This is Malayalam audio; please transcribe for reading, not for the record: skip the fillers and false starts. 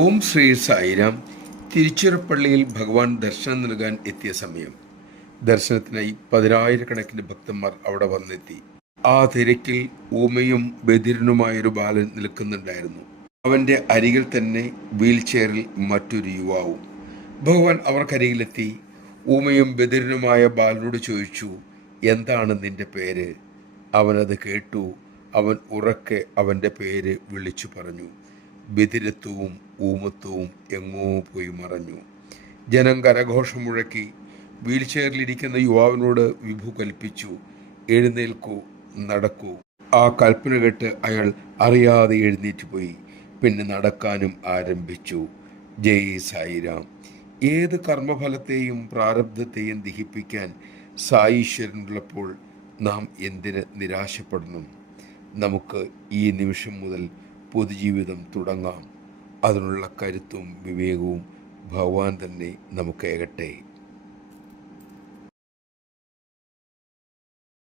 ഓം ശ്രീ സായിരാം. തിരുച്ചിറപ്പള്ളിയിൽ ഭഗവാൻ ദർശനം നൽകാൻ എത്തിയ സമയം. ദർശനത്തിനായി പതിനായിരക്കണക്കിന് ഭക്തന്മാർ അവിടെ വന്നെത്തി. ആ തിരക്കിൽ ഊമയും ബധിരനുമായൊരു ബാലൻ നിൽക്കുന്നുണ്ടായിരുന്നു. അവൻ്റെ അരികിൽ തന്നെ വീൽ ചെയറിൽ മറ്റൊരു യുവാവും. ഭഗവാൻ അവർക്കരികിലെത്തി ഊമയും ബധിരനുമായ ബാലനോട് ചോദിച്ചു, എന്താണ് നിന്റെ പേര്? അവനത് കേട്ടു. അവൻ ഉറക്കെ അവൻ്റെ പേര് വിളിച്ചു പറഞ്ഞു. ബധിരത്വവും ഊമത്വവും എങ്ങോ പോയി മറഞ്ഞു. ജനം കരഘോഷം മുഴക്കി. വീൽ ചെയറിലിരിക്കുന്ന യുവാവിനോട് വിഭു കൽപ്പിച്ചു, എഴുന്നേൽക്കൂ, നടക്കൂ. ആ കൽപ്പന കേട്ട് അയാൾ അറിയാതെ എഴുന്നേറ്റ് പോയി. പിന്നെ നടക്കാനും ആരംഭിച്ചു. ജയ് സായിരാം. ഏത് കർമ്മഫലത്തെയും പ്രാരബ്ധത്തെയും ദഹിപ്പിക്കാൻ സായീശ്വരനുള്ളപ്പോൾ നാം എന്തിന് നിരാശപ്പെടണം? നമുക്ക് ഈ നിമിഷം മുതൽ പൊതുജീവിതം തുടങ്ങാം. അതിനുള്ള കരുത്തും വിവേകവും ഭഗവാൻ തന്നെ നമുക്കേകട്ടെ.